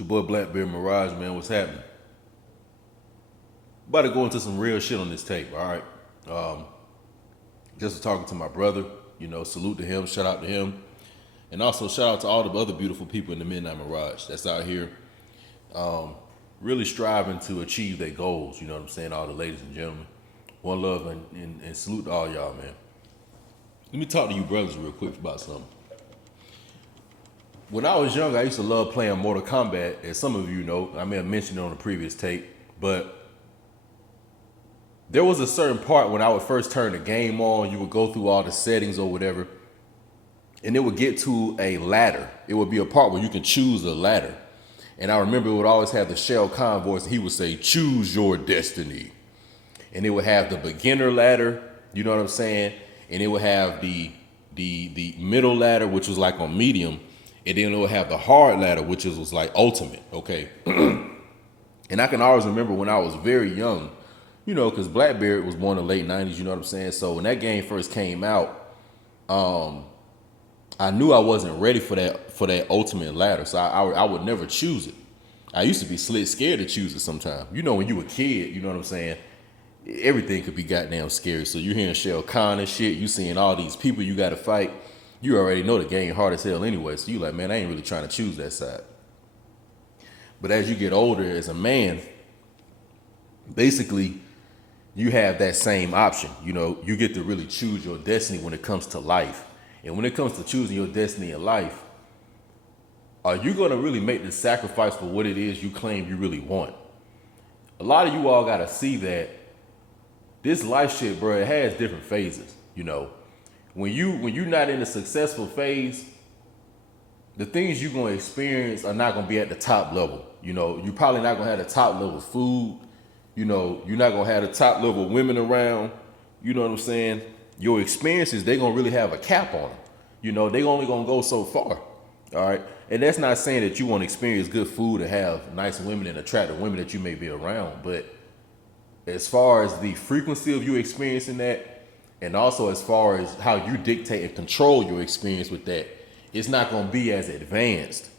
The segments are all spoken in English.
Your boy Blackbeard Mirage, man. What's happening? About to go into some real shit on this tape, all right? Just talking to my brother, salute to him, shout out to him. And also shout out to all the other beautiful people in the Midnight Mirage that's out here really striving to achieve their goals, you know what I'm saying? All the ladies and gentlemen. One love and salute to all y'all, man. Let me talk to you brothers real quick about something. When I was young, I used to love playing Mortal Kombat, as some of you know. I may have mentioned it on a previous tape, but there was a certain part when I would first turn the game on, you would go through all the settings or whatever, and it would get to a ladder. It would be a part where you can choose a ladder. And I remember it would always have the Shao Kahn voice, and he would say, "Choose your destiny." And it would have the beginner ladder, you know what I'm saying? And it would have the middle ladder, which was like on medium, and then it would have the hard ladder, which was like ultimate, okay? And I can always remember when I was very young, because Blackbeard was born in the late 90s, you know what I'm saying? So when that game first came out, I knew I wasn't ready for that ultimate ladder, so I would never choose it. I used to be scared to choose it sometimes. When you were a kid, you know what I'm saying? Everything could be goddamn scary. So you're hearing Shao Kahn and shit, you seeing all these people you got to fight. You already know the game hard as hell anyway, so you like, man, I ain't really trying to choose that side. But as you get older as a man, basically, you have that same option. You get to really choose your destiny when it comes to life. And when it comes to choosing your destiny in life, are you going to really make the sacrifice for what it is you claim you really want? A lot of you all got to see that this life shit, bro, it has different phases. When you're not in a successful phase, the things you're going to experience are not going to be at the top level. You're probably not going to have the top level food. You're not going to have the top level women around. You know what I'm saying? Your experiences, they're going to really have a cap on them. They only going to go so far. All right. And that's not saying that you want to experience good food and have nice women and attractive women that you may be around. But as far as the frequency of you experiencing that, and also as far as how you dictate and control your experience with that, it's not going to be as advanced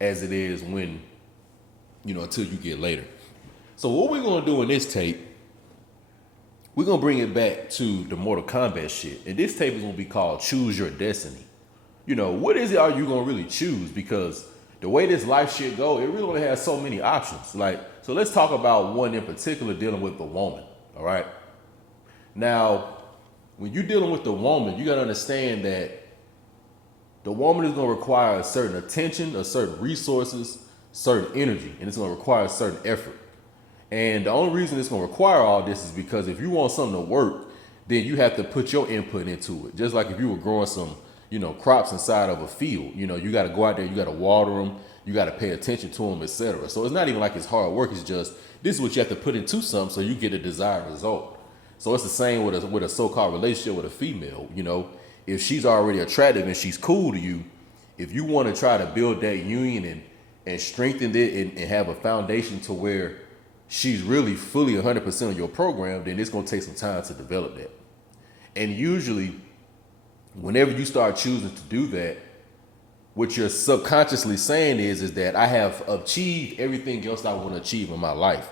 as it is when, until you get later. So what we're going to do in this tape, we're going to bring it back to the Mortal Kombat shit. And this tape is going to be called Choose Your Destiny. What is it are you going to really choose? Because the way this life shit go, it really only has so many options. So let's talk about one in particular dealing with the woman, all right? Now, when you're dealing with the woman, you got to understand that the woman is going to require a certain attention, a certain resources, certain energy, and it's going to require a certain effort. And the only reason it's going to require all this is because if you want something to work, then you have to put your input into it. Just like if you were growing some, crops inside of a field, you got to go out there, you got to water them, you got to pay attention to them, etc. So it's not even like it's hard work. It's just, this is what you have to put into something so you get a desired result. So it's the same with a so-called relationship with a female. If she's already attractive and she's cool to you, if you want to try to build that union and strengthen it and have a foundation to where she's really fully 100% of your program, then it's going to take some time to develop that. And usually, whenever you start choosing to do that, what you're subconsciously saying is that I have achieved everything else I want to achieve in my life.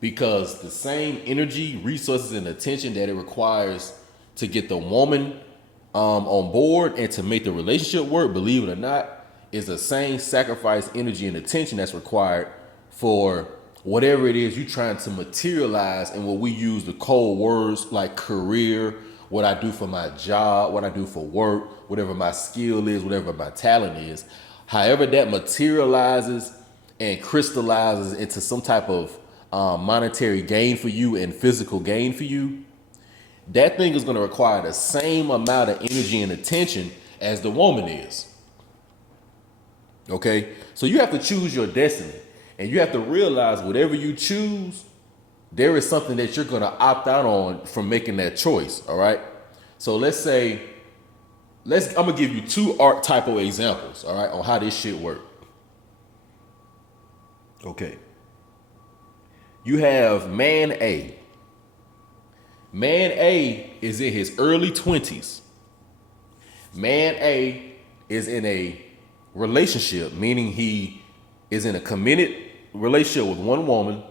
Because the same energy, resources, and attention that it requires to get the woman on board and to make the relationship work, believe it or not, is the same sacrifice, energy, and attention that's required for whatever it is you're trying to materialize. And what we use the cold words like career, what I do for my job, what I do for work, whatever my skill is, whatever my talent is. However that materializes and crystallizes into some type of monetary gain for you and physical gain for you, that thing is going to require the same amount of energy and attention as the woman is. Okay? So you have to choose your destiny. And you have to realize whatever you choose, there is something that you're going to opt out on from making that choice. All right? So let's say, I'm going to give you two archetypal examples, all right, on how this shit works. Okay. You have man A. Man A is in his early 20s. Man A is in a relationship, meaning he is in a committed relationship with one woman.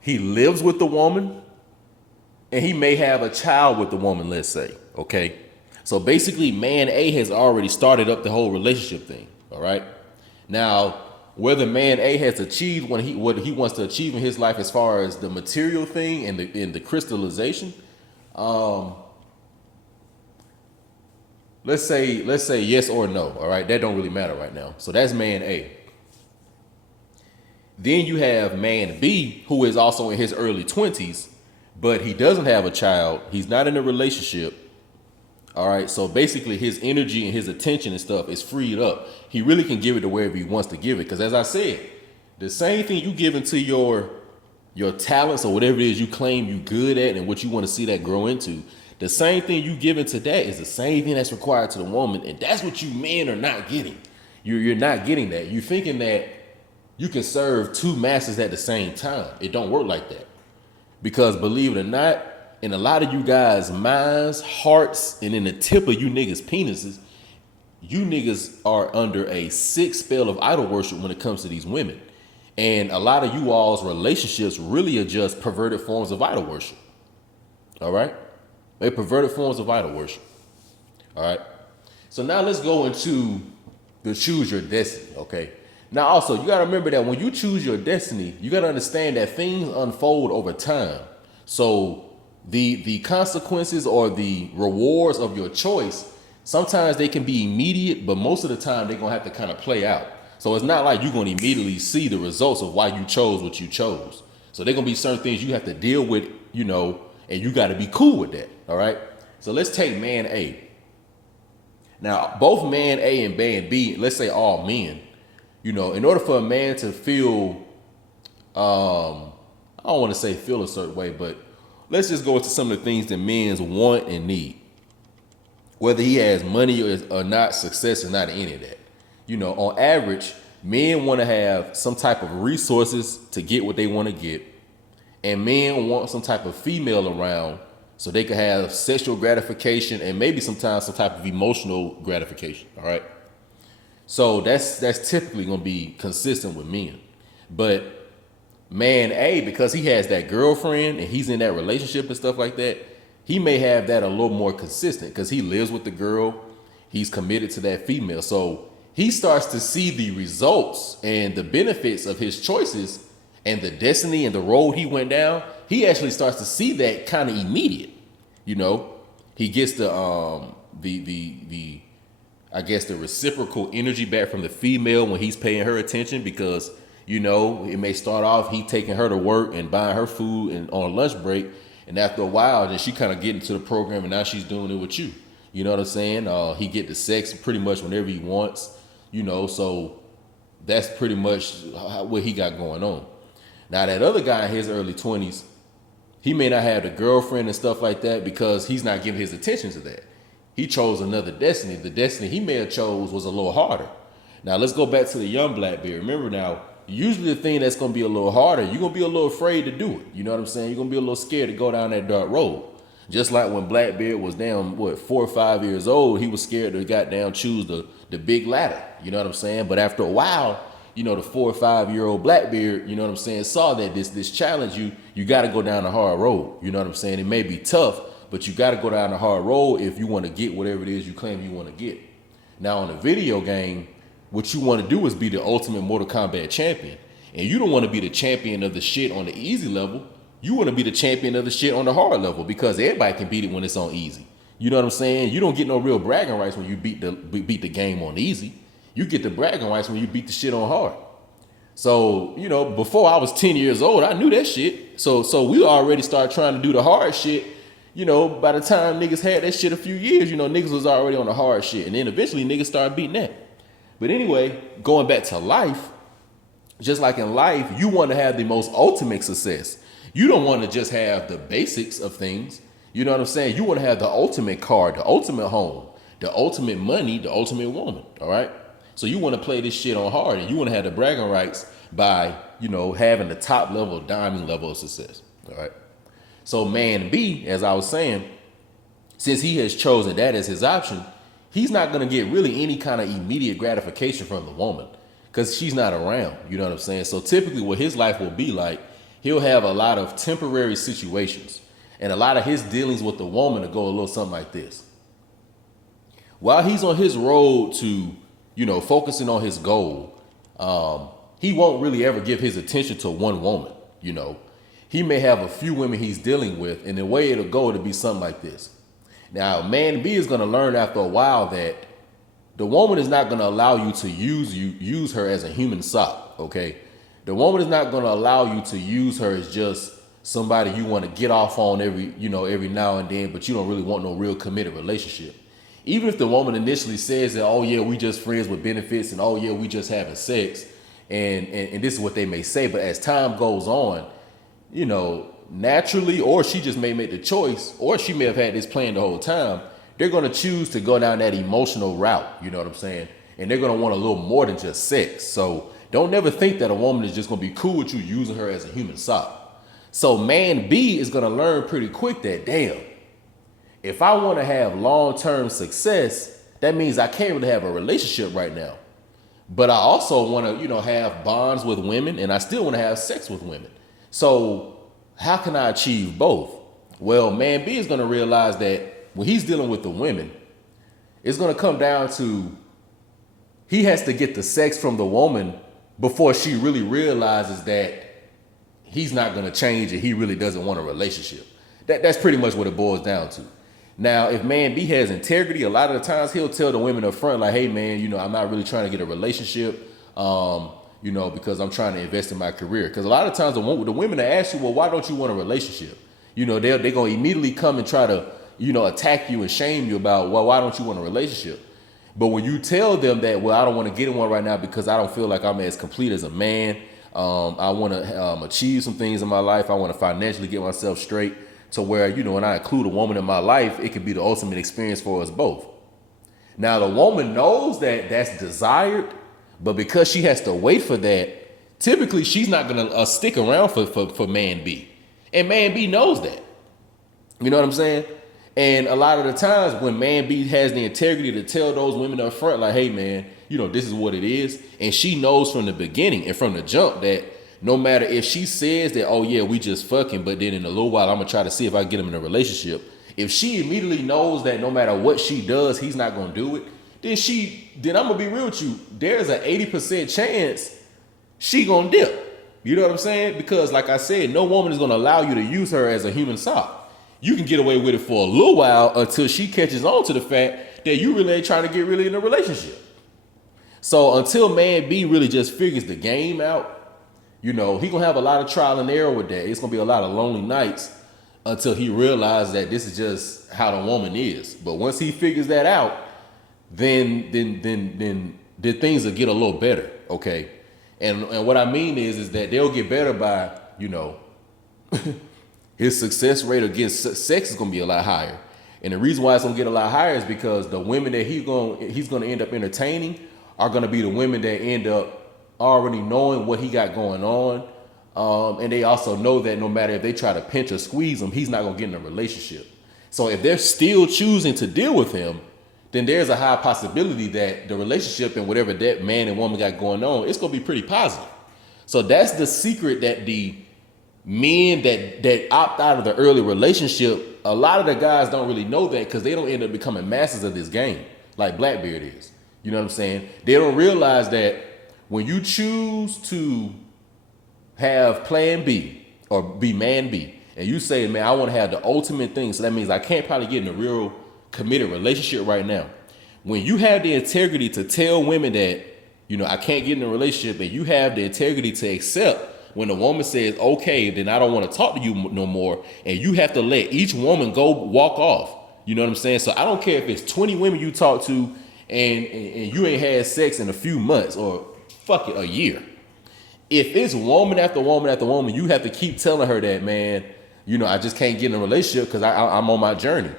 He lives with the woman, and he may have a child with the woman, let's say, okay? So basically, man A has already started up the whole relationship thing, all right? Now, whether man A has achieved what he wants to achieve in his life as far as the material thing and the crystallization, let's say yes or no, all right? That don't really matter right now. So that's man A. Then you have man B, who is also in his early 20s, but he doesn't have a child. He's not in a relationship. All right. So basically his energy and his attention and stuff is freed up. He really can give it to wherever he wants to give it. Because as I said, the same thing you give into your talents or whatever it is you claim you good at and what you want to see that grow into, the same thing you give into that is the same thing that's required to the woman. And that's what you men are not getting. You're not getting that. You're thinking that you can serve two masters at the same time. It don't work like that. Because believe it or not, in a lot of you guys' minds, hearts, and in the tip of you niggas' penises, you niggas are under a sick spell of idol worship when it comes to these women. And a lot of you all's relationships really are just perverted forms of idol worship. All right? They're perverted forms of idol worship. All right? So now let's go into the choose your destiny, okay? Now also, you gotta remember that when you choose your destiny, you gotta understand that things unfold over time. So the consequences or the rewards of your choice, sometimes they can be immediate, but most of the time they're gonna have to kind of play out. So it's not like you're gonna immediately see the results of why you chose what you chose. So there gonna be certain things you have to deal with, you know, and you gotta be cool with that, all right? So let's take man A. Now, both man A and man B, let's say all men, you know, in order for a man to feel, I don't want to say feel a certain way, but let's just go into some of the things that men want and need. Whether he has money or not, success or not, any of that. You know, on average, men want to have some type of resources to get what they want to get. And men want some type of female around so they can have sexual gratification and maybe sometimes some type of emotional gratification, all right? So that's typically going to be consistent with men. But man A, because he has that girlfriend and he's in that relationship and stuff like that, he may have that a little more consistent because he lives with the girl. He's committed to that female. So he starts to see the results and the benefits of his choices and the destiny and the road he went down. He actually starts to see that kind of immediate. You know, he gets I guess the reciprocal energy back from the female when he's paying her attention because, you know, it may start off he taking her to work and buying her food and on a lunch break. And after a while, then she kind of get into the program and now she's doing it with you. You know what I'm saying? He get the sex pretty much whenever he wants, you know, so that's pretty much what he got going on. Now that other guy in his early 20s, he may not have the girlfriend and stuff like that because he's not giving his attention to that. He chose another destiny. The destiny he may have chose was a little harder. Now let's go back to the young Blackbeard. Remember now, usually the thing that's going to be a little harder, you're going to be a little afraid to do it. You know what I'm saying? You're going to be a little scared to go down that dark road. Just like when Blackbeard was down, 4 or 5 years old, he was scared to goddamn choose the big ladder. You know what I'm saying? But after a while, you know, the 4 or 5 year old Blackbeard, you know what I'm saying, saw that this challenge, you got to go down the hard road. You know what I'm saying? It may be tough, but you got to go down the hard road if you want to get whatever it is you claim you want to get. Now, in a video game, what you want to do is be the ultimate Mortal Kombat champion. And you don't want to be the champion of the shit on the easy level. You want to be the champion of the shit on the hard level because everybody can beat it when it's on easy. You know what I'm saying? You don't get no real bragging rights when you beat the game on easy. You get the bragging rights when you beat the shit on hard. So, you know, before I was 10 years old, I knew that shit. So we already started trying to do the hard shit. You know, by the time niggas had that shit a few years, you know, niggas was already on the hard shit. And then eventually niggas started beating that. But anyway, going back to life, just like in life, you want to have the most ultimate success. You don't want to just have the basics of things. You know what I'm saying? You want to have the ultimate car, the ultimate home, the ultimate money, the ultimate woman. All right. So you want to play this shit on hard and you want to have the bragging rights by, you know, having the top level, diamond level of success. All right. So man B, as I was saying, since he has chosen that as his option, he's not going to get really any kind of immediate gratification from the woman. because she's not around. You know what I'm saying? So typically what his life will be like, he'll have a lot of temporary situations. And a lot of his dealings with the woman will go a little something like this. While he's on his road to, focusing on his goal, he won't really ever give his attention to one woman. He may have a few women he's dealing with, and the way it'll go to be something like this. Now, man B is going to learn after a while that the woman is not going to allow you to use her as a human sock, okay? The woman is not going to allow you to use her as just somebody you want to get off on every now and then, but you don't really want no real committed relationship. Even if the woman initially says that, oh yeah, we just friends with benefits, and oh yeah, we just having sex, and this is what they may say, but as time goes on, naturally, or she just may make the choice, or she may have had this plan the whole time, they're going to choose to go down that emotional route, you know what I'm saying? And they're going to want a little more than just sex. So don't never think that a woman is just going to be cool with you using her as a human sock. So man B is going to learn pretty quick that, damn, if I want to have long-term success, that means I can't really have a relationship right now. But I also want to, have bonds with women, and I still want to have sex with women. So how can I achieve both? Well, man B is going to realize that when he's dealing with the women, it's going to come down to he has to get the sex from the woman before she really realizes that he's not going to change and he really doesn't want a relationship. That's pretty much what it boils down to. Now, if man B has integrity, a lot of the times he'll tell the women up front, like, hey, man, I'm not really trying to get a relationship, because I'm trying to invest in my career. Because a lot of times the women that ask you, well, why don't you want a relationship? They're going to immediately come and try to, attack you and shame you about, well, why don't you want a relationship? But when you tell them that, well, I don't want to get in one right now because I don't feel like I'm as complete as a man. I want to achieve some things in my life. I want to financially get myself straight to where, when I include a woman in my life, it could be the ultimate experience for us both. Now, the woman knows that that's desired, but because she has to wait for that, typically she's not going to stick around for man B. And man B knows that. You know what I'm saying? And a lot of the times when man B has the integrity to tell those women up front, like, hey, man, this is what it is. And she knows from the beginning and from the jump that no matter if she says that, oh, yeah, we just fucking, but then in a little while, I'm going to try to see if I can get him in a relationship. If she immediately knows that no matter what she does, he's not going to do it, then I'm going to be real with you. There's an 80% chance she going to dip. You know what I'm saying? Because like I said, no woman is going to allow you to use her as a human sock. You can get away with it for a little while until she catches on to the fact that you really ain't trying to get really in a relationship. So until man B really just figures the game out, he gonna have a lot of trial and error with that. It's gonna be a lot of lonely nights until he realizes that this is just how the woman is. But once he figures that out, then things will get a little better, okay? And what I mean is that they'll get better by, his success rate against sex is gonna be a lot higher. And the reason why it's gonna get a lot higher is because the women that he's gonna end up entertaining are gonna be the women that end up already knowing what he got going on. And they also know that no matter if they try to pinch or squeeze him, he's not gonna get in a relationship. So if they're still choosing to deal with him, then there's a high possibility that the relationship and whatever that man and woman got going on, it's gonna be pretty positive. So that's the secret that the men that opt out of the early relationship, a lot of the guys don't really know that because they don't end up becoming masters of this game like Blackbeard is. You know what I'm saying? They don't realize that when you choose to have plan B or be man B, and you say, man, I want to have the ultimate thing, so that means I can't probably get in a real committed relationship right now. When you have the integrity to tell women that, I can't get in a relationship, and you have the integrity to accept when a woman says, okay, then I don't want to talk to you no more, and you have to let each woman go walk off. You know what I'm saying? So I don't care if it's 20 women you talk to and you ain't had sex in a few months or fuck it, a year. If it's woman after woman after woman, you have to keep telling her that, man, I just can't get in a relationship because I'm on my journey.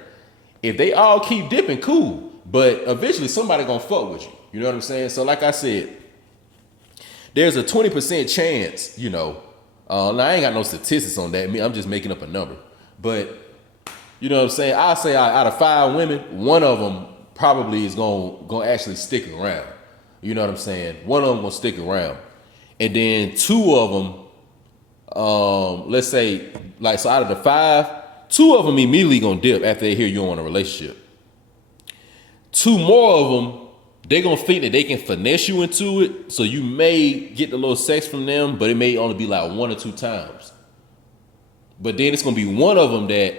If they all keep dipping, cool. But eventually somebody gonna fuck with you. You know what I'm saying? So like I said, there's a 20% chance, now I ain't got no statistics on that. I'm just making up a number. But, you know what I'm saying? I'll say out of 5 women, one of them probably is gonna actually stick around. You know what I'm saying? One of them gonna stick around, and then two of them, let's say, like, so out of the five, two of them immediately gonna dip after they hear you on a relationship. Two more of them, they gonna think that they can finesse you into it, so you may get a little sex from them, but it may only be like 1 or 2 times. But then it's gonna be one of them that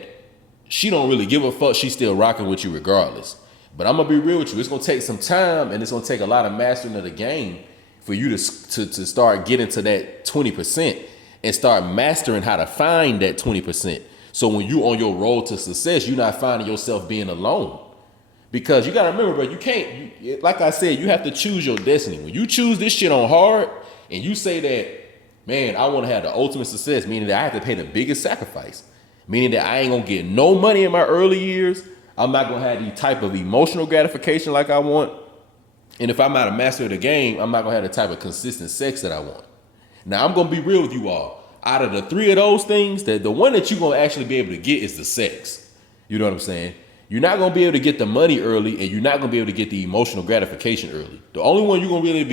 she don't really give a fuck. She's still rocking with you regardless. But I'm gonna be real with you. It's gonna take some time, and it's gonna take a lot of mastering of the game for you to start getting to that 20% and start mastering how to find that 20%. So when you on your road to success, you're not finding yourself being alone. Because you gotta remember, bro, you can't, like I said, you have to choose your destiny. When you choose this shit on hard and you say that, man, I wanna have the ultimate success, meaning that I have to pay the biggest sacrifice, meaning that I ain't gonna get no money in my early years, I'm not gonna have the type of emotional gratification like I want, and if I'm not a master of the game, I'm not gonna have the type of consistent sex that I want. Now, I'm gonna be real with you all. Out of the 3 of those things, that the one that you're gonna actually be able to get is the sex. You know what I'm saying? You're not gonna be able to get the money early, and you're not gonna be able to get the emotional gratification early. The only one you're gonna really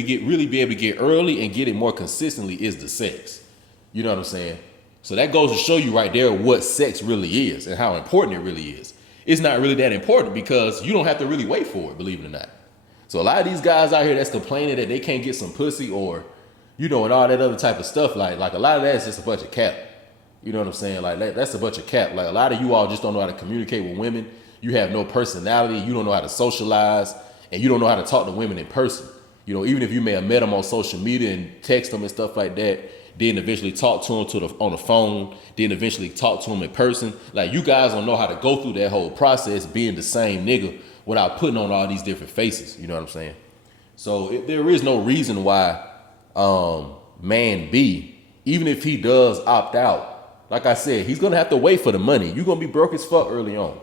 be able to get early and get it more consistently is the sex. You know what I'm saying? So that goes to show you right there what sex really is and how important it really is. It's not really that important because you don't have to really wait for it, believe it or not. So a lot of these guys out here that's complaining that they can't get some pussy or, you know, and all that other type of stuff, like a lot of that is just a bunch of cap. You know what I'm saying? Like that's a bunch of cap. Like a lot of you all just don't know how to communicate with women. You have no personality. You don't know how to socialize, and you don't know how to talk to women in person. You know, even if you may have met them on social media and text them and stuff like that, then eventually talk to them on the phone, then eventually talk to them in person. Like, you guys don't know how to go through that whole process being the same nigga without putting on all these different faces. You know what I'm saying? So there is no reason why man B, even if he does opt out, like I said, he's gonna have to wait for the money. You're gonna be broke as fuck early on.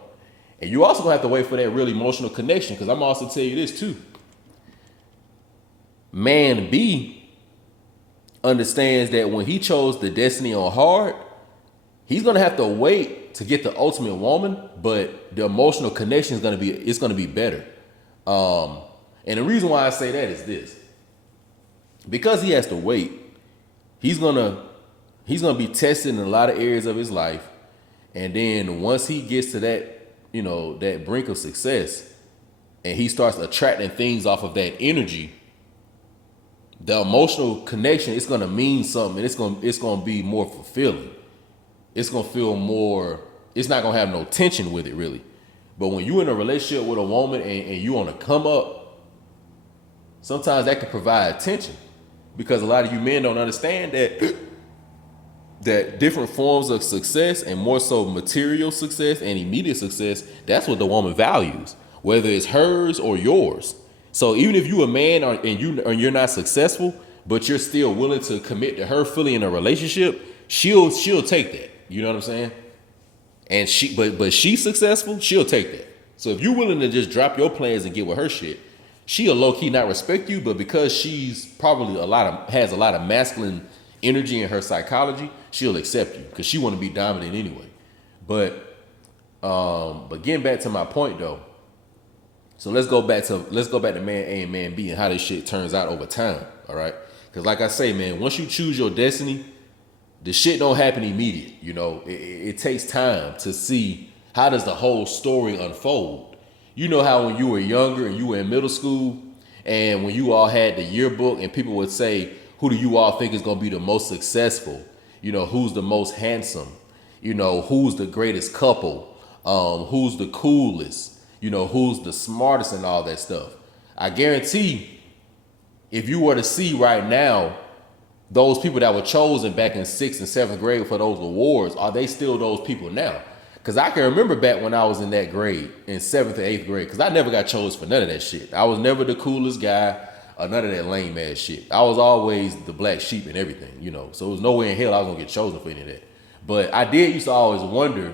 And you also gonna have to wait for that real emotional connection, because I'm also tell you this too. Man B understands that when he chose the destiny on hard, he's gonna have to wait to get the ultimate woman, but the emotional connection is gonna be better. And the reason why I say that is this: because he has to wait, he's gonna be tested in a lot of areas of his life, and then once he gets to that, you know, that brink of success, and he starts attracting things off of that energy, the emotional connection, it's gonna mean something, and it's gonna be more fulfilling. It's gonna feel more. It's not gonna have no tension with it, really. But when you're in a relationship with a woman and you on a come up, sometimes that can provide tension, because a lot of you men don't understand that different forms of success, and more so material success and immediate success, that's what the woman values, whether it's hers or yours. So even if you a man and you're not successful, but you're still willing to commit to her fully in a relationship, she'll take that. You know what I'm saying? And but she's successful, she'll take that. So if you're willing to just drop your plans and get with her shit, she'll low key not respect you, but because she's probably has a lot of masculine energy in her psychology, she'll accept you because she want to be dominant anyway. But getting back to my point though, so let's go back to man A and man B and how this shit turns out over time. All right, because like I say, man, once you choose your destiny, the shit don't happen immediate. You know, it takes time to see how does the whole story unfold. You know how when you were younger and you were in middle school, and when you all had the yearbook and people would say, who do you all think is going to be the most successful? You know, who's the most handsome? You know, who's the greatest couple? Who's the coolest? You know, who's the smartest and all that stuff. I guarantee if you were to see right now, those people that were chosen back in 6th and 7th grade for those awards, are they still those people now? Because I can remember back when I was in that grade, in 7th and 8th grade, because I never got chosen for none of that shit. I was never the coolest guy or none of that lame ass shit. I was always the black sheep and everything, you know. So there was no way in hell I was gonna get chosen for any of that. But I used to always wonder,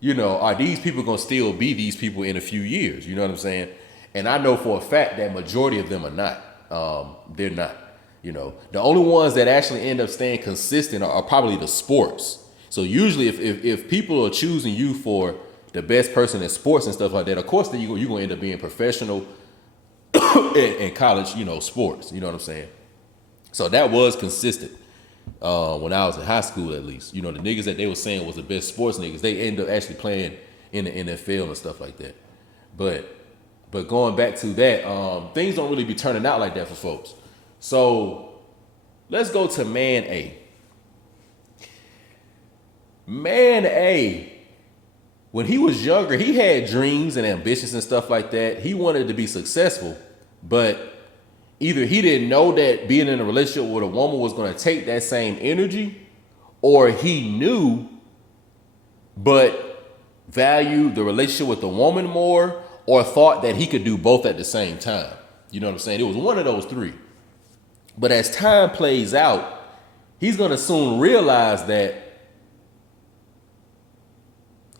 you know, are these people gonna still be these people in a few years? You know what I'm saying? And I know for a fact that majority of them are not. They're not. You know, the only ones that actually end up staying consistent are probably the sports. So usually if people are choosing you for the best person in sports and stuff like that, of course then you're gonna end up being professional in college, sports. You know what I'm saying? So that was consistent when I was in high school, at least. The niggas that they were saying was the best sports niggas, they ended up actually playing in the NFL and stuff like that. But going back to that, things don't really be turning out like that for folks. So let's go to man A. Man A, when he was younger, he had dreams and ambitions and stuff like that. He wanted to be successful, but either he didn't know that being in a relationship with a woman was going to take that same energy, or he knew but valued the relationship with the woman more, or thought that he could do both at the same time. You know what I'm saying? It was one of those three. But as time plays out, he's going to soon realize that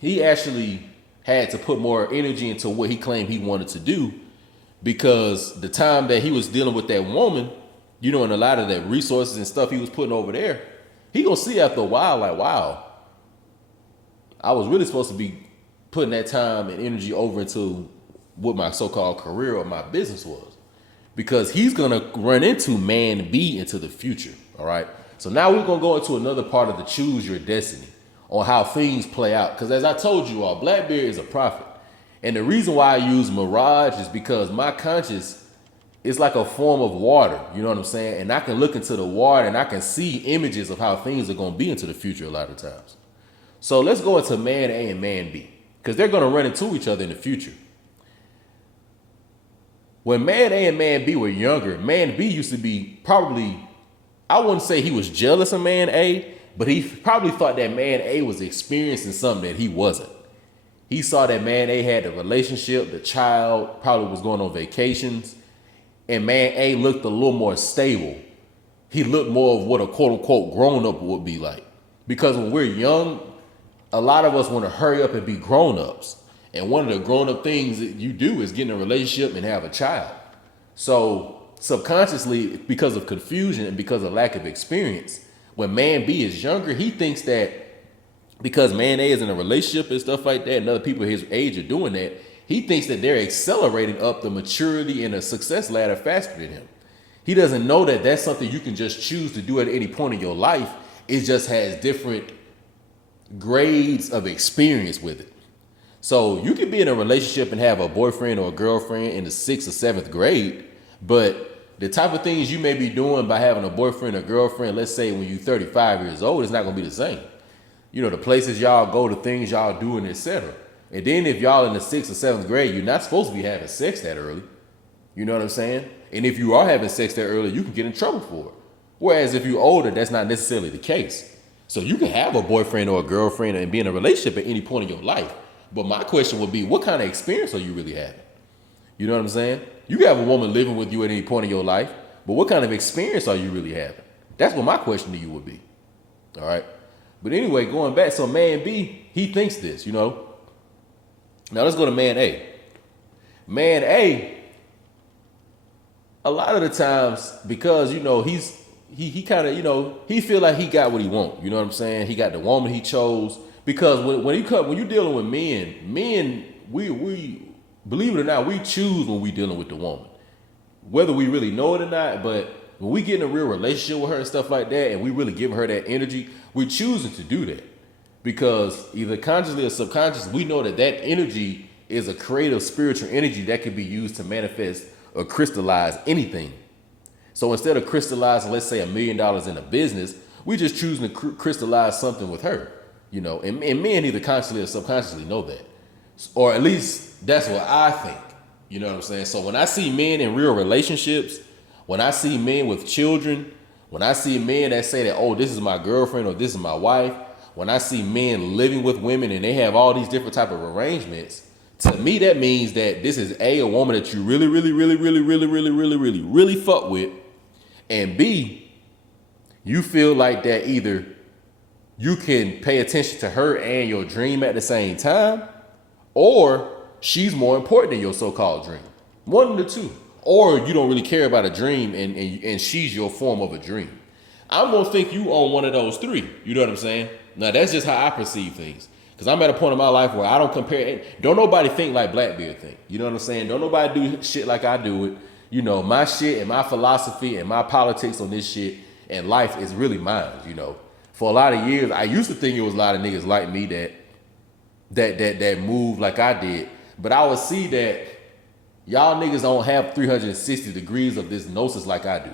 he actually had to put more energy into what he claimed he wanted to do, because the time that he was dealing with that woman, and a lot of the resources and stuff he was putting over there, he gonna see after a while, like, wow, I was really supposed to be putting that time and energy over into what my so-called career or my business was, because he's gonna run into man B into the future. All right. So now we're gonna go into another part of the choose your destiny, on how things play out. Because as I told you all, Blackbeard is a prophet. And the reason why I use Mirage is because my conscious is like a form of water. You know what I'm saying? And I can look into the water and I can see images of how things are going to be into the future a lot of times. So let's go into man A and man B, because they're going to run into each other in the future. When man A and man B were younger, man B used to be probably, I wouldn't say he was jealous of man A, but he probably thought that man A was experiencing something that he wasn't. He saw that man A had the relationship, the child, probably was going on vacations, and man A looked a little more stable. He looked more of what a quote unquote grown up would be like. Because when we're young, a lot of us want to hurry up and be grown ups. And one of the grown up things that you do is get in a relationship and have a child. So subconsciously, because of confusion and because of lack of experience, when man B is younger, he thinks that because man A is in a relationship and stuff like that, and other people his age are doing that, he thinks that they're accelerating up the maturity and the success ladder faster than him. He doesn't know that that's something you can just choose to do at any point in your life. It just has different grades of experience with it. So you could be in a relationship and have a boyfriend or a girlfriend in the 6th or 7th grade, but the type of things you may be doing by having a boyfriend or girlfriend, let's say when you're 35 years old, it's not going to be the same. The places y'all go, the things y'all do, and etc. And then if y'all in the 6th or 7th grade, you're not supposed to be having sex that early. You know what I'm saying? And if you are having sex that early, you can get in trouble for it. Whereas if you're older, that's not necessarily the case. So you can have a boyfriend or a girlfriend and be in a relationship at any point in your life. But my question would be, what kind of experience are you really having? You know what I'm saying? You can have a woman living with you at any point in your life, but what kind of experience are you really having? That's what my question to you would be. All right. But anyway, going back, so man B, he thinks this, Now let's go to man A. Man A, a lot of the times, because, he kind of, he feel like he got what he want. You know what I'm saying? He got the woman he chose. Because when you're dealing with men, we believe it or not, we choose when we dealing with the woman, whether we really know it or not. But when we get in a real relationship with her and stuff like that, and we really give her that energy, we're choosing to do that because either consciously or subconsciously, we know that that energy is a creative spiritual energy that can be used to manifest or crystallize anything. So instead of crystallizing, let's say $1 million in a business, we just choosing to crystallize something with her, and men either consciously or subconsciously know that, or at least that's what I think. You know what I'm saying? So when I see men in real relationships, when I see men with children, when I see men that say that, oh, this is my girlfriend or this is my wife, when I see men living with women and they have all these different type of arrangements, to me that means that this is a woman that you really fuck with, and B, you feel like that either you can pay attention to her and your dream at the same time, or she's more important than your so-called dream. One of the two. Or you don't really care about a dream and she's your form of a dream. I'm going to think you on one of those three. You know what I'm saying? Now, that's just how I perceive things. Because I'm at a point in my life where I don't compare. Don't nobody think like Blackbeard think. You know what I'm saying? Don't nobody do shit like I do it. You know, my shit and my philosophy and my politics on this shit and life is really mine, you know. For a lot of years, I used to think it was a lot of niggas like me that move like I did. But I would see that y'all niggas don't have 360 degrees of this gnosis like I do.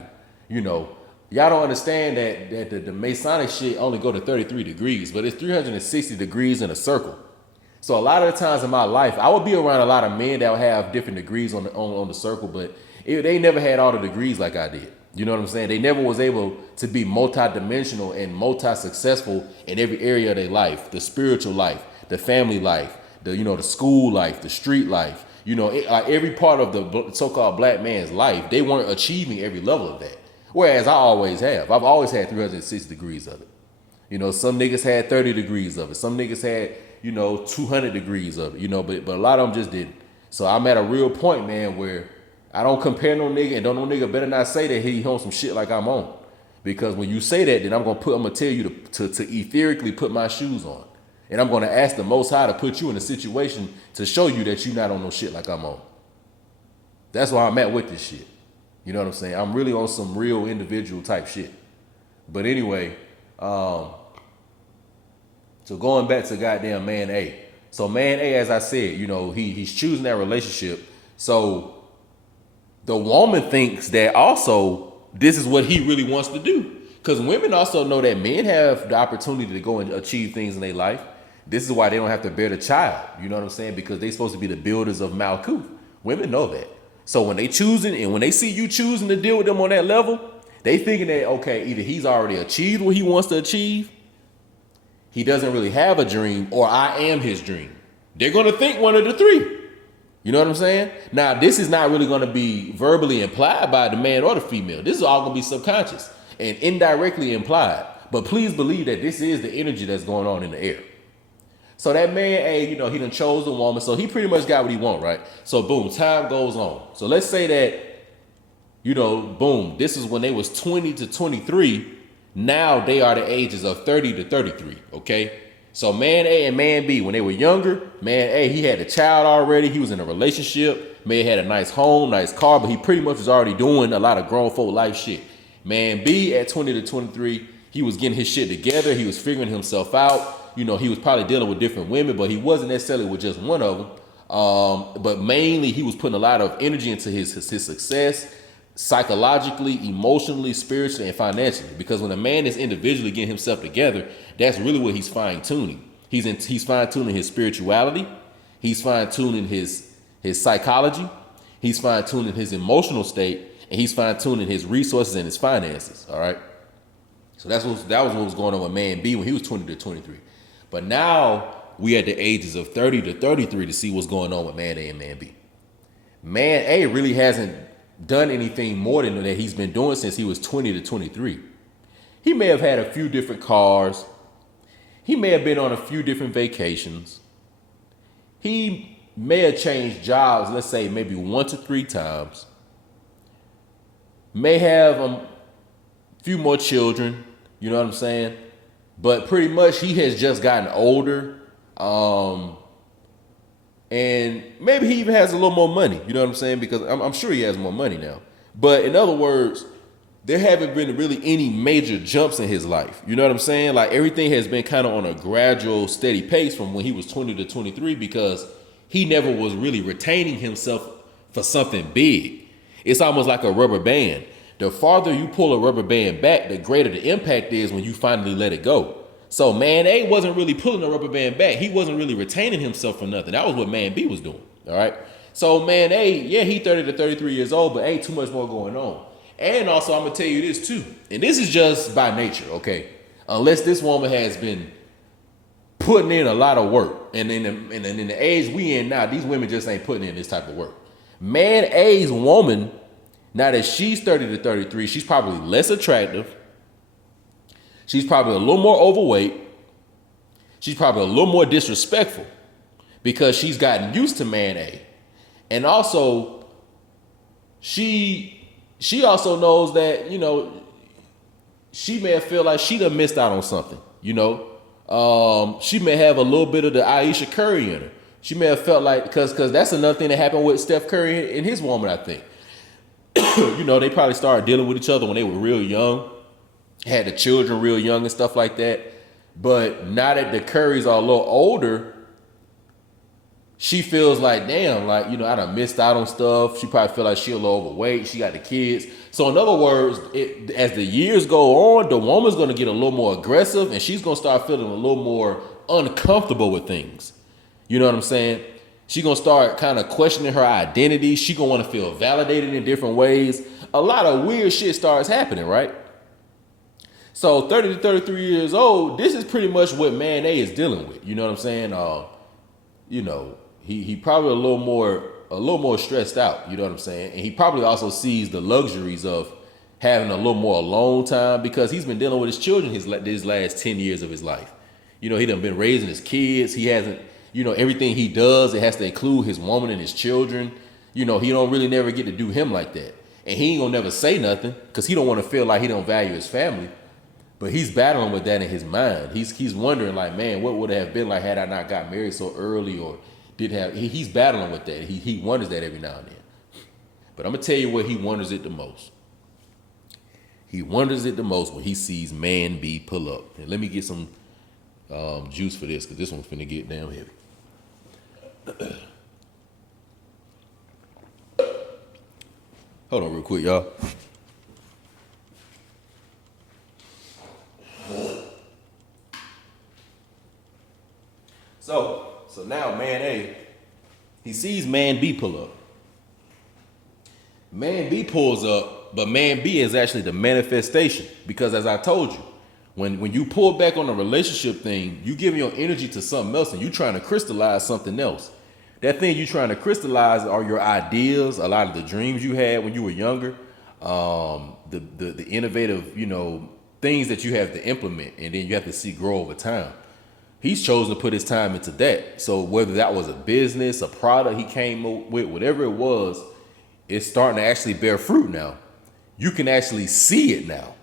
You know, y'all don't understand that the Masonic shit only go to 33 degrees, but it's 360 degrees in a circle. So a lot of the times in my life, I would be around a lot of men that would have different degrees on the circle, but they never had all the degrees like I did. You know what I'm saying? They never was able to be multi-dimensional and multi-successful in every area of their life, the spiritual life, the family life, the school life, the street life, every part of the so-called black man's life. They weren't achieving every level of that. Whereas I always have. I've always had 360 degrees of it. You know, some niggas had 30 degrees of it. Some niggas had, 200 degrees of it, but a lot of them just didn't. So I'm at a real point, man, where I don't compare no nigga, and no nigga better not say that he on some shit like I'm on. Because when you say that, then I'm gonna tell you to etherically put my shoes on. And I'm gonna ask the Most High to put you in a situation to show you that you're not on no shit like I'm on. That's why I'm at with this shit. You know what I'm saying? I'm really on some real individual type shit. But anyway, so going back to goddamn man A. So man A, as I said, he's choosing that relationship. So the woman thinks that also this is what he really wants to do. Because women also know that men have the opportunity to go and achieve things in their life. This is why they don't have to bear the child. You know what I'm saying? Because they're supposed to be the builders of Malkuth. Women know that. So when they choosing and when they see you choosing to deal with them on that level, they thinking that, okay, either he's already achieved what he wants to achieve, he doesn't really have a dream, or I am his dream. They're going to think one of the three. You know what I'm saying? Now, this is not really going to be verbally implied by the man or the female. This is all going to be subconscious and indirectly implied. But please believe that this is the energy that's going on in the air. So that man, hey, he done chose a woman. So he pretty much got what he want, right? So boom, time goes on. So let's say that, boom, this is when they was 20 to 23. Now they are the ages of 30 to 33, okay? So man A and man B, when they were younger, man A, he had a child already. He was in a relationship. Man had a nice home, nice car, but he pretty much was already doing a lot of grown folk life shit. Man B at 20 to 23, he was getting his shit together. He was figuring himself out. He was probably dealing with different women, but he wasn't necessarily with just one of them. But mainly he was putting a lot of energy into his success, psychologically, emotionally, spiritually, and financially. Because when a man is individually getting himself together, that's really what he's fine-tuning. He's fine-tuning his spirituality. He's fine-tuning his psychology. He's fine-tuning his emotional state. And he's fine-tuning his resources and his finances, all right? So that was what was going on with man B when he was 20 to 23. But now we at the ages of 30 to 33 to see what's going on with man A and man B. Man A really hasn't done anything more than that he's been doing since he was 20 to 23. He may have had a few different cars. He may have been on a few different vacations. He may have changed jobs, let's say maybe 1 to 3 times. May have a few more children, you know what I'm saying? But pretty much he has just gotten older. And maybe he even has a little more money, you know what I'm saying? Because I'm sure he has more money now. But in other words, there haven't been really any major jumps in his life. You know what I'm saying? Like everything has been kind of on a gradual, steady pace from when he was 20 to 23 because he never was really retaining himself for something big. It's almost like a rubber band. The farther you pull a rubber band back, the greater the impact is when you finally let it go. So man A wasn't really pulling the rubber band back. He wasn't really retaining himself for nothing. That was what man B was doing. All right. So man A, yeah, he 30 to 33 years old, but ain't too much more going on. And also I'm gonna tell you this too. And this is just by nature, okay? Unless this woman has been putting in a lot of work. And in the age we in now, these women just ain't putting in this type of work. Man A's woman, now that she's 30 to 33, she's probably less attractive. She's probably a little more overweight. She's probably a little more disrespectful because she's gotten used to man A. And also, she also knows that, she may have felt like she done missed out on something, She may have a little bit of the Aisha Curry in her. She may have felt like, because that's another thing that happened with Steph Curry and his woman, I think. You know, they probably started dealing with each other when they were real young, had the children real young and stuff like that. But now that the Currys are a little older, she feels like, damn, like, you know, I done missed out on stuff. She probably feel like she a little overweight. She got the kids. So in other words, as the years go on, the woman's going to get a little more aggressive and she's going to start feeling a little more uncomfortable with things. You know what I'm saying? She's going to start kind of questioning her identity. She going to want to feel validated in different ways. A lot of weird shit starts happening, right? So 30 to 33 years old, this is pretty much what man A is dealing with. You know what I'm saying? You know, he probably a little more stressed out. You know what I'm saying? And he probably also sees the luxuries of having a little more alone time because he's been dealing with his children his last 10 years of his life. You know, he done been raising his kids. He hasn't, you know, everything he does, it has to include his woman and his children. You know, he don't really never get to do him like that. And he ain't gonna never say nothing because he don't want to feel like he don't value his family. But he's battling with that in his mind. He's wondering like, man, what would it have been like had I not got married so early or didn't have, he's battling with that. He wonders that every now and then. But I'm gonna tell you where he wonders it the most. He wonders it the most when he sees man B pull up. And let me get some juice for this because this one's finna get damn heavy. Hold on real quick, y'all. So now man A, he sees man B pull up. Man B pulls up, but man B is actually the manifestation because as I told you, when you pull back on the relationship thing, you give your energy to something else and you trying to crystallize something else. That thing you trying to crystallize are your ideas, a lot of the dreams you had when you were younger, the innovative, you know, things that you have to implement and then you have to see grow over time. He's chosen to put his time into that. So whether that was a business, a product he came with, whatever it was, it's starting to actually bear fruit now. You can actually see it now.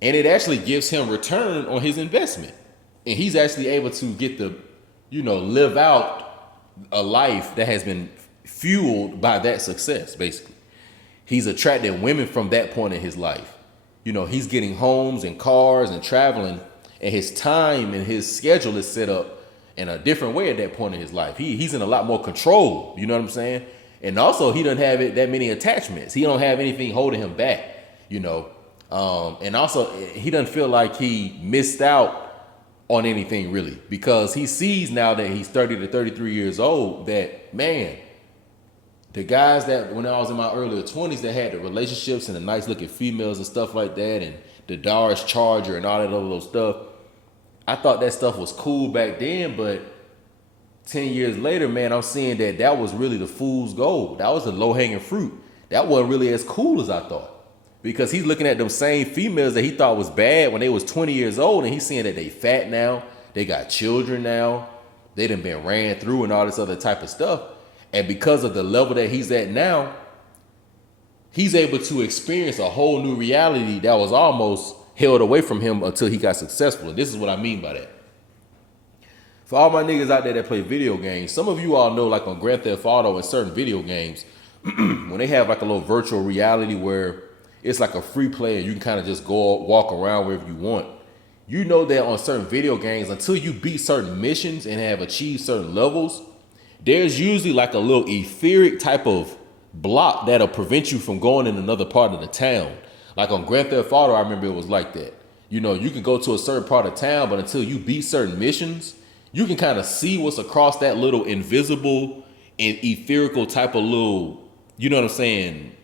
And it actually gives him return on his investment. And he's actually able to get the, you know, live out a life that has been fueled by that success, basically. He's attracting women from that point in his life. You know, he's getting homes and cars and traveling, and his time and his schedule is set up in a different way at that point in his life. He's in a lot more control, you know what I'm saying? And also he doesn't have that many attachments. He don't have anything holding him back, you know. And also he doesn't feel like he missed out on anything really because he sees now that he's 30 to 33 years old that, man, the guys that when I was in my earlier 20s that had the relationships and the nice looking females and stuff like that and the Dodge Charger and all that other little stuff, I thought that stuff was cool back then, but 10 years later, man, I'm seeing that was really the fool's gold. That was the low-hanging fruit. That wasn't really as cool as I thought. Because he's looking at them same females that he thought was bad when they was 20 years old, and he's seeing that they fat now, they got children now, they done been ran through and all this other type of stuff. And because of the level that he's at now, he's able to experience a whole new reality that was almost held away from him until he got successful. And this is what I mean by that. For all my niggas out there that play video games, some of you all know like on Grand Theft Auto and certain video games, when they have like a little virtual reality where it's like a free play and you can kind of just go walk around wherever you want. You know that on certain video games, until you beat certain missions and have achieved certain levels, there's usually like a little etheric type of block that'll prevent you from going in another part of the town. Like on Grand Theft Auto, I remember it was like that. You know, you can go to a certain part of town, but until you beat certain missions, you can kind of see what's across that little invisible and etherical type of little, you know what I'm saying,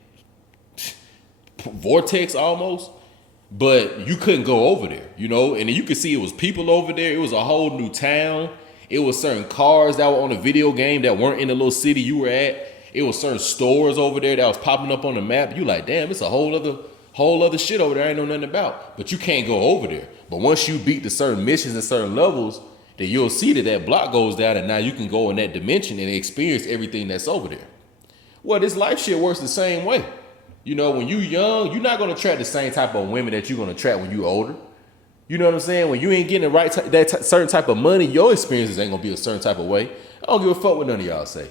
vortex almost. But you couldn't go over there, you know, and then you could see it was people over there. It was a whole new town. It was certain cars that were on the video game that weren't in the little city you were at. It was certain stores over there that was popping up on the map. You like, damn, it's a whole other shit over there I ain't know nothing about. But you can't go over there. But once you beat the certain missions and certain levels, then you'll see that block goes down and now you can go in that dimension and experience everything that's over there. Well, this life shit works the same way. You know, when you young, you're not going to attract the same type of women that you're going to attract when you older. You know what I'm saying? When you ain't getting the right certain type of money, your experiences ain't going to be a certain type of way. I don't give a fuck what none of y'all say.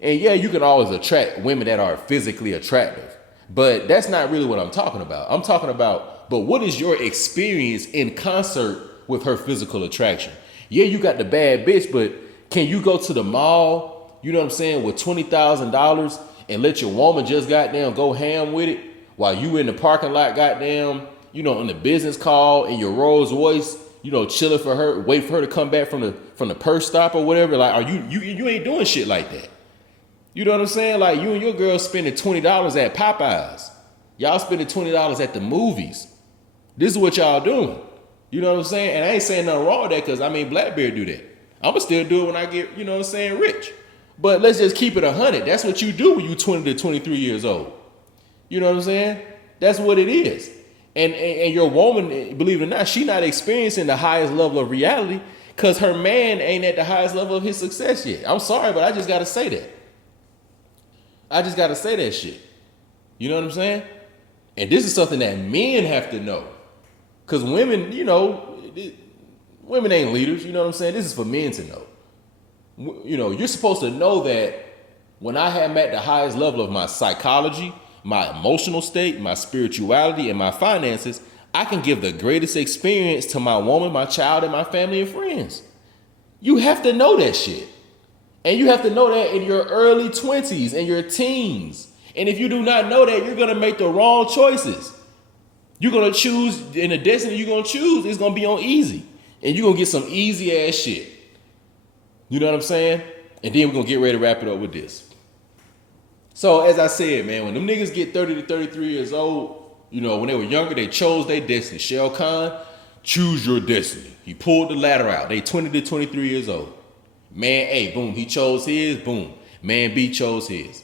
And yeah, you can always attract women that are physically attractive. But that's not really what I'm talking about. I'm talking about, but what is your experience in concert with her physical attraction? Yeah, you got the bad bitch, but can you go to the mall, you know what I'm saying, with $20,000 and let your woman just goddamn go ham with it while you in the parking lot, goddamn, you know, on the business call in your Rolls Royce, you know, chilling for her, wait for her to come back from the purse stop or whatever? Like, are you ain't doing shit like that. You know what I'm saying? Like, you and your girl spending $20 at Popeyes. Y'all spending $20 at the movies. This is what y'all doing. You know what I'm saying? And I ain't saying nothing wrong with that, because I mean, Blackberry do that. I'ma still do it when I get, you know what I'm saying, rich. But let's just keep it 100. That's what you do when you 20 to 23 years old. You know what I'm saying? That's what it is. And your woman, believe it or not, she not experiencing the highest level of reality because her man ain't at the highest level of his success yet. I'm sorry, but I just gotta say that. I just gotta say that shit. You know what I'm saying? And this is something that men have to know. Because women, you know, women ain't leaders. You know what I'm saying? This is for men to know. You know, you're supposed to know that when I am at the highest level of my psychology, my emotional state, my spirituality, and my finances, I can give the greatest experience to my woman, my child, and my family and friends. You have to know that shit. And you have to know that in your early 20s and your teens. And if you do not know that, you're going to make the wrong choices. You're going to choose, and the destiny you're going to choose is going to be on easy. And you're going to get some easy ass shit. You know what I'm saying? And then we're going to get ready to wrap it up with this. So as I said, man, when them niggas get 30 to 33 years old, you know, when they were younger, they chose their destiny. Shell Khan, choose your destiny. He pulled the ladder out. They 20 to 23 years old. Man A, boom, he chose his, boom. Man B chose his.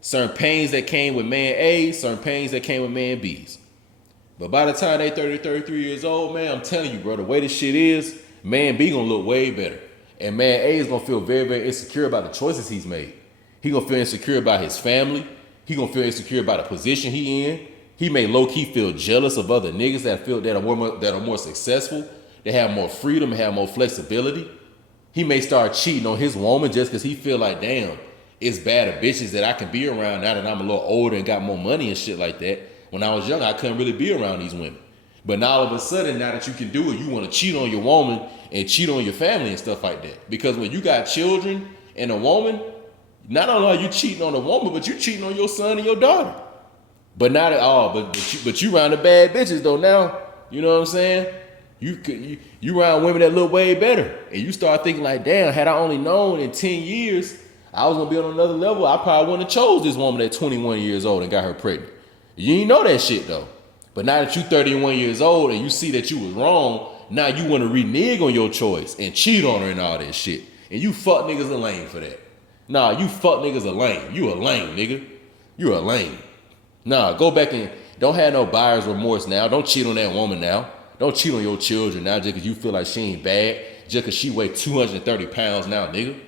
Certain pains that came with man A, certain pains that came with man B's. But by the time they 30 to 33 years old, man, I'm telling you, bro, the way this shit is, man B gonna look way better. And man A is gonna feel very, very insecure about the choices he's made. He gonna feel insecure about his family. He gonna feel insecure about the position he in. He may low-key feel jealous of other niggas that are more successful, that have more freedom, have more flexibility. He may start cheating on his woman just because he feel like, damn, it's bad bitches that I can be around now that I'm a little older and got more money and shit like that. When I was young, I couldn't really be around these women. But now all of a sudden, now that you can do it, you want to cheat on your woman and cheat on your family and stuff like that. Because when you got children and a woman, not only are you cheating on a woman, but you cheating on your son and your daughter. But not at all. But you around the bad bitches though now. You know what I'm saying? You around women that look way better. And you start thinking like, damn, had I only known in 10 years, I was gonna be on another level, I probably wouldn't have chose this woman at 21 years old and got her pregnant. You ain't know that shit though. But now that you 31 years old and you see that you was wrong, now you want to renege on your choice and cheat on her and all that shit. And you fuck niggas a lame for that. Nah, you fuck niggas a lame. You a lame, nigga. You a lame. Nah, go back and don't have no buyer's remorse now. Don't cheat on that woman now. Don't cheat on your children now just because you feel like she ain't bad. Just because she weigh 230 pounds now, nigga.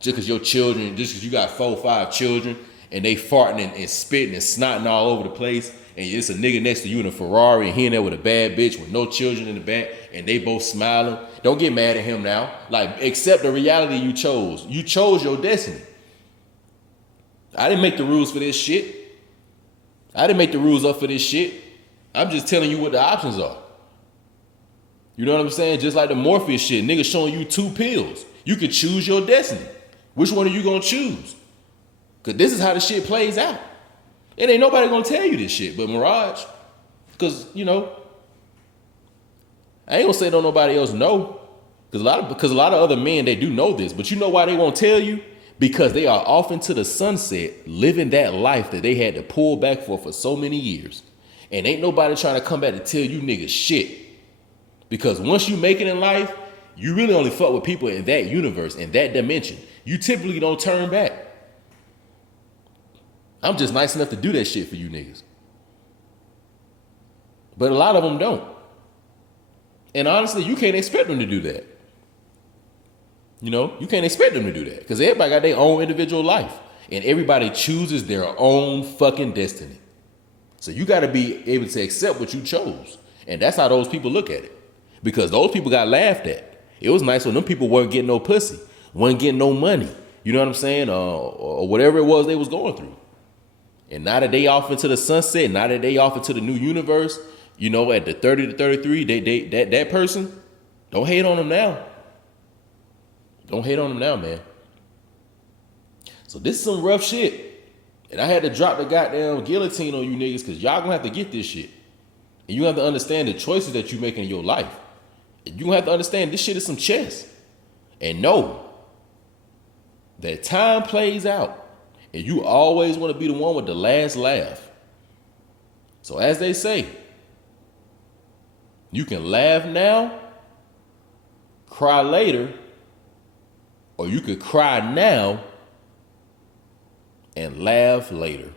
Just because your children, just because you got 4 or 5 children and they farting and spitting and snotting all over the place, and it's a nigga next to you in a Ferrari and he in there with a bad bitch with no children in the back and they both smiling. Don't get mad at him now. Like, accept the reality you chose. You chose your destiny. I didn't make the rules for this shit. I didn't make the rules up for this shit. I'm just telling you what the options are. You know what I'm saying? Just like the Morpheus shit. Niggas showing you 2 pills. You could choose your destiny. Which one are you gonna choose? Because this is how the shit plays out. And ain't nobody gonna tell you this shit but Mirage. Because, you know, I ain't gonna say don't nobody else know. Because a lot of other men, they do know this. But you know why they won't tell you? Because they are off into the sunset living that life that they had to pull back for so many years. And ain't nobody trying to come back to tell you niggas shit. Because once you make it in life, you really only fuck with people in that universe, in that dimension. You typically don't turn back. I'm just nice enough to do that shit for you niggas. But a lot of them don't. And honestly, you can't expect them to do that. You know, you can't expect them to do that because everybody got their own individual life and everybody chooses their own fucking destiny. So you got to be able to accept what you chose. And that's how those people look at it, because those people got laughed at. It was nice when them people weren't getting no pussy, weren't getting no money. You know what I'm saying? Or whatever it was they was going through. And now that they off into the sunset, now that they off into the new universe, you know, at the 30 to 33, that person, don't hate on them now. Don't hate on them now, man. So this is some rough shit. And I had to drop the goddamn guillotine on you niggas because y'all gonna have to get this shit. And you have to understand the choices that you make in your life. And you have to understand this shit is some chess. And know that time plays out. And you always want to be the one with the last laugh. So as they say, you can laugh now, cry later, or you could cry now and laugh later.